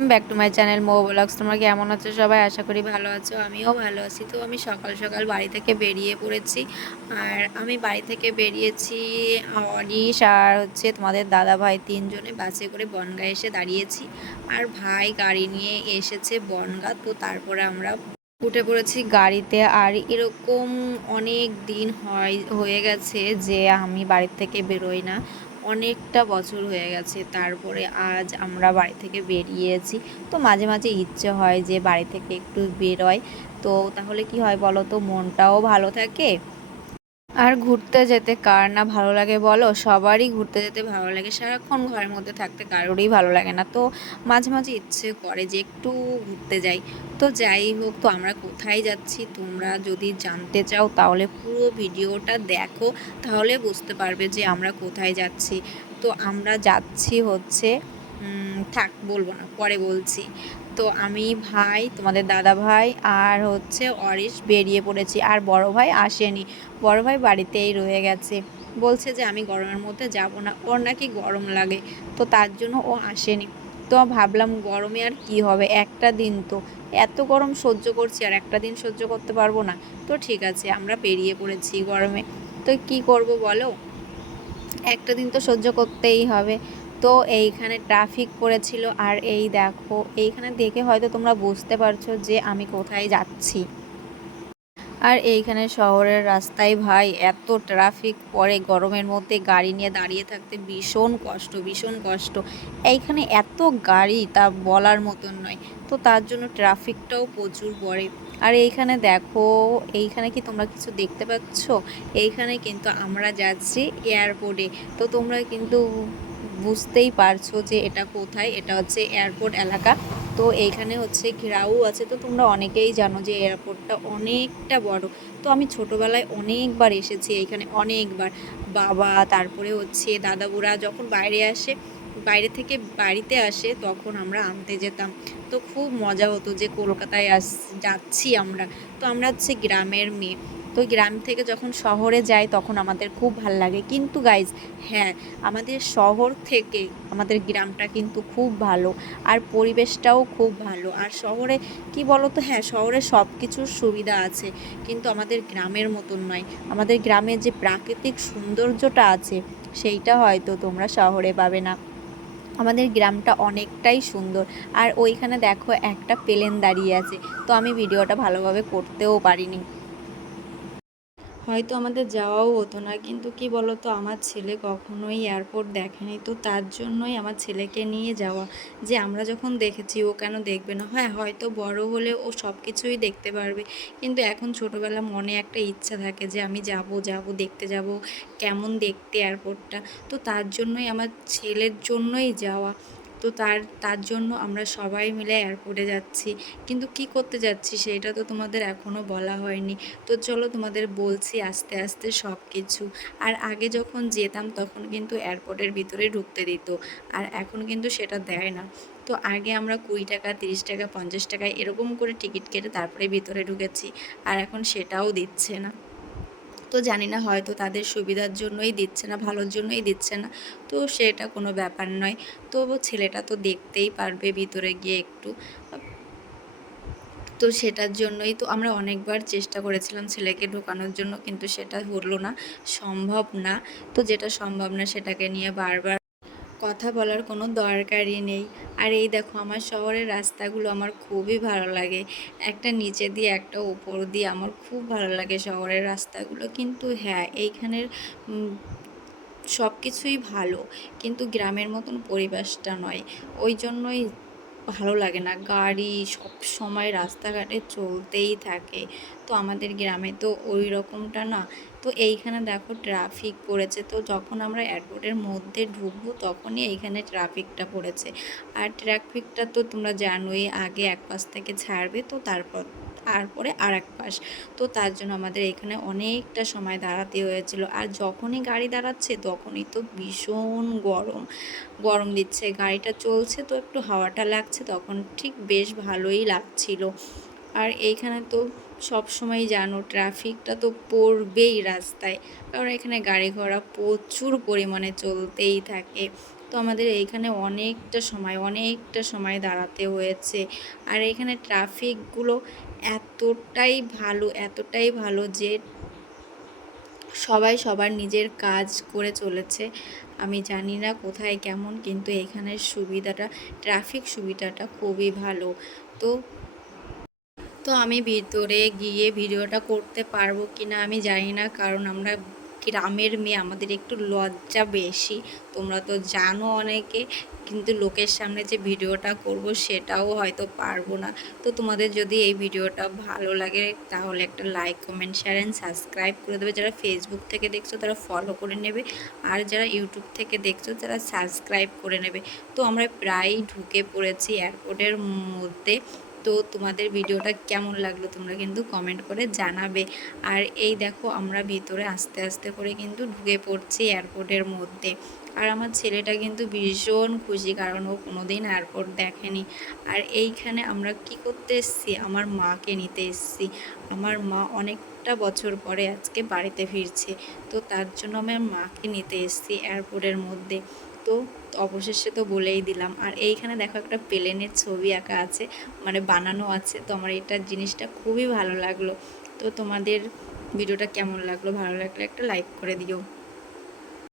Back to my channel Mo blogs তোমরা কেমন আছো? সবাই আশা করি ভালো আছো, আমিও ভালো আছি। তো আমি সকাল সকাল বাড়ি থেকে বেরিয়ে পড়েছি। আর আমি বাড়ি থেকে বেরিয়েছি, অনিশ আর হচ্ছে তোমাদের দাদা ভাই তিনজনে বাসে করে বনগা এসে দাঁড়িয়েছি। আর ভাই গাড়ি নিয়ে এসেছে বনগা, তো তারপরে আমরা উঠে পড়েছি গাড়িতে। আর এরকম অনেক দিন হয়, হয়ে গেছে যে আমি বাড়ির থেকে বেরোই না। অনেকটা বছর হয়ে গেছে, তারপরে আজ আমরা বাড়ি থেকে বেরিয়েছি। তো মাঝে মাঝে ইচ্ছে হয় যে বাড়ি থেকে একটু বেরোয়। তো তাহলে কি হয় বলো তো মনটাও ভালো থাকে। আর ঘুরতে যেতে কার না ভালো লাগে বলো? সবারই ঘুরতে যেতে ভালো লাগে। সারাক্ষণ ঘরের মধ্যে থাকতে কারোরই ভালো লাগে না। তো মাঝে মাঝে ইচ্ছে করে যে একটু ঘুরতে যাই। তো যাই হোক, তো আমরা কোথায় যাচ্ছি তোমরা যদি জানতে চাও তাহলে পুরো ভিডিওটা দেখো। তাহলে বুঝতে পারবে যে আমরা কোথায় যাচ্ছি। তো আমরা যাচ্ছি হচ্ছে থাক, বলব না, পরে বলছি। তো আমি ভাই, তোমাদের দাদা ভাই আর হচ্ছে অরিশ বেরিয়ে পড়েছি। আর বড় ভাই আসেনি। বড় ভাই বাড়িতেই রয়ে গেছে। বলছে যে আমি গরমের মধ্যে যাব না, ওর নাকি গরম লাগে। তো তার জন্য ও আসেনি। তো ভাবলাম গরমে আর কি হবে, একটা দিন তো। এত গরম সহ্য করছি, আর একটা দিন সহ্য করতে পারব না। তো ঠিক আছে, আমরা বেরিয়ে পড়েছি গরমে। তো কি করব বলো? একটা দিন তো সহ্য করতেই হবে। তো এইখানে ট্রাফিক পড়েছিল আর এই দেখো, এইখানে দেখে হয়তো তোমরা বুঝতে পারছ যে আমি কোথায় যাচ্ছি। আর এইখানে শহরের রাস্তায় ভাই, এত ট্রাফিক পড়ে, গরমের মধ্যে গাড়ি নিয়ে দাঁড়িয়ে থাকতে ভীষণ কষ্ট ভীষণ কষ্ট। এইখানে এত গাড়ি তা বলার মতন নয়, তো তার জন্য ট্রাফিকটাও প্রচুর পড়ে। আর এইখানে দেখো, এইখানে কি তোমরা কিছু দেখতে পাচ্ছ? এইখানে কিন্তু আমরা যাচ্ছি এয়ারপোর্টে তো তোমরা কিন্তু বুঝতেই পারছ যে এটা কোথায়, এটা হচ্ছে এয়ারপোর্ট এলাকা। তো এইখানে হচ্ছে ঘেরাও আছে, তো তোমরা অনেকেই জানো যে এয়ারপোর্টটা অনেকটা বড়। তো আমি ছোটোবেলায় অনেকবার এসেছি এইখানে, অনেকবার। বাবা, তারপরে হচ্ছে দাদাবুরা যখন বাইরে আসে, বাইরে থেকে বাড়িতে আসে, তখন আমরা আনতে যেতাম। তো খুব মজা হতো যে কলকাতায় আস, যাচ্ছি আমরা। তো আমরা হচ্ছে গ্রামের মেয়ে। তো গ্রাম থেকে যখন শহরে যাই তখন আমাদের খুব ভালো লাগে। কিন্তু গাইজ হ্যাঁ আমাদের শহর থেকে আমাদের গ্রামটা কিন্তু খুব ভালো আর পরিবেশটাও খুব ভালো। আর শহরে কি বলো তো হ্যাঁ শহরে সব কিছুর সুবিধা আছে কিন্তু আমাদের গ্রামের মতন নয়। আমাদের গ্রামের যে প্রাকৃতিক সৌন্দর্যটা আছে সেইটা হয়তো তোমরা শহরে পাবে না। আমাদের গ্রামটা অনেকটাই সুন্দর। আর ওইখানে দেখো একটা প্লেন দাঁড়িয়ে আছে। তো আমি ভিডিওটা ভালোভাবে করতেও পারিনি। হয়তো আমাদের যাওয়াও হতো না। কিন্তু কি বলতো, আমার ছেলে কখনোই এয়ারপোর্ট দেখেনি। তো তার জন্যই আমার ছেলেকে নিয়ে যাওয়া। যে আমরা যখন দেখেছি, ও কেন দেখবে না? হ্যাঁ হয়তো বড় হলে ও সব কিছুই দেখতে পারবে। কিন্তু এখন ছোটোবেলা মনে একটা ইচ্ছা থাকে যে আমি যাব যাব, দেখতে যাব, কেমন দেখতে এয়ারপোর্টটা তো তার জন্যই, আমার ছেলের জন্যই যাওয়া। তো তার তার জন্য আমরা সবাই মিলে এয়ারপোর্টে যাচ্ছি। কিন্তু কি করতে যাচ্ছি সেটা তো তোমাদের এখনও বলা হয়নি। তো চলো তোমাদের বলছি আস্তে আস্তে সব কিছু আর আগে যখন যেতাম তখন কিন্তু এয়ারপোর্টের ভিতরে ঢুকতে দিত। আর এখন কিন্তু সেটা দেয় না। তো আগে আমরা কুড়ি টাকা, তিরিশ টাকা, পঞ্চাশ টাকা এরকম করে টিকিট কেটে তারপরে ভিতরে ঢুকেছি। আর এখন সেটাও দিচ্ছে না। তো জানি না, হয়তো তাদের সুবিধার জন্যই দিচ্ছে না, ভালোর জন্যই দিচ্ছে না। তো সেটা কোনো ব্যাপার নয়। তো ছেলেটা তো দেখতেই পারবে ভিতরে গিয়ে একটু। তো সেটার জন্যই তো আমরা অনেকবার চেষ্টা করেছিলাম ছেলেকে ঢোকানোর জন্য, কিন্তু সেটা হলো না, সম্ভব না। তো যেটা সম্ভব না সেটাকে নিয়ে বারবার কথা বলার কোনো দরকারই নেই। আর এই দেখো, আমার শহরের রাস্তাগুলো আমার খুবই ভালো লাগে। একটা নিচে দিয়ে, একটা ওপর দিয়ে আমার খুব ভালো লাগে শহরের রাস্তাগুলো। কিন্তু হ্যাঁ এইখানের সব কিছুই ভালো। কিন্তু গ্রামের মতন পরিবেশটা নয়। ওই জন্যই ভালো লাগে না। গাড়ি সব সময় রাস্তাঘাটে চলতেই থাকে। তো আমাদের গ্রামে তো ওই রকমটা না। তো এইখানে দেখো ট্রাফিক পড়েছে। তো যখন আমরা এয়ারপোর্টের মধ্যে ঢুকবো তখনই এইখানে ট্রাফিকটা পড়েছে। আর ট্রাফিকটা তো তোমরা জানোই, আগে এক পাশ থেকে ছাড়বে তো তারপর তারপরে আর এক পাশ। তো তার জন্য আমাদের এখানে অনেকটা সময় দাঁড়াতে হয়েছিল। আর যখনই গাড়ি দাঁড়াচ্ছে, তখনই তো ভীষণ গরম। গরম দিচ্ছে, গাড়িটা চলছে তো একটু হাওয়াটা লাগছে, তখন ঠিক বেশ ভালোই লাগছিল। আর এইখানে তো সব সময় জানো, ট্রাফিকটা তো পড়বেই রাস্তায়। কারণ এখানে গাড়ি ঘোড়া প্রচুর পরিমাণে চলতেই থাকে। তো আমাদের এইখানে অনেকটা সময় অনেকটা সময় দাঁড়াতে হয়েছে। আর এখানে ট্রাফিকগুলো এতটাই ভালো এতটাই ভালো যে সবাই সবার নিজের কাজ করে চলেছে। আমি জানি না কোথায় কেমন, কিন্তু এখানের সুবিধাটা ট্রাফিক সুবিধাটা খুবই ভালো। তো তো আমি ভিতরে গিয়ে ভিডিওটা করতে পারব কি না আমি জানি না, কারণ আমরা গ্রামের মেয়ে আমাদের একটু লজ্জা বেশি। তোমরা তো জানো অনেকে, কিন্তু লোকের সামনে যে ভিডিওটা করব সেটাও হয়তো পারব না। তো তোমাদের যদি এই ভিডিওটা ভালো লাগে, তাহলে একটা like comment share and subscribe করে দেবে। যারা ফেসবুক থেকে দেখছ, তারা ফলো করে নেবে। আর যারা ইউটিউব থেকে দেখছ, তারা সাবস্ক্রাইব করে নেবে। তো আমরা প্রায়ই ঢুকে পড়েছি এয়ারপোর্টের মধ্যে। তো তোমাদের ভিডিওটা কেমন লাগল তোমরা কিন্তু কমেন্ট করে জানাবে। আর এই দেখো আমরা ভিতরে আস্তে আস্তে করে কিন্তু ঢুকে পড়ছি এয়ারপোর্টের মধ্যে। আর আমার ছেলেটা কিন্তু ভীষণ খুশি কারণ ও কোনোদিন এয়ারপোর্ট দেখেনি। আর এইখানে আমরা কি করতে এসেছি? আমার মাকে নিতে এসেছি। আমার মা অনেকটা বছর পরে আজকে বাড়িতে ফিরছে। তো তার জন্য আমি মাকে নিতে এসেছি এয়ারপোর্টের মধ্যে। তো অবশেষে তো বলেই দিলাম। আর এইখানে দেখো একটা প্লেনের ছবি আঁকা আছে মানে বানানো আছে। তো আমার এটা জিনিসটা খুবই ভালো লাগল। তো তোমাদের ভিডিওটা কেমন লাগল? ভালো লাগলে একটা লাইক করে দিও।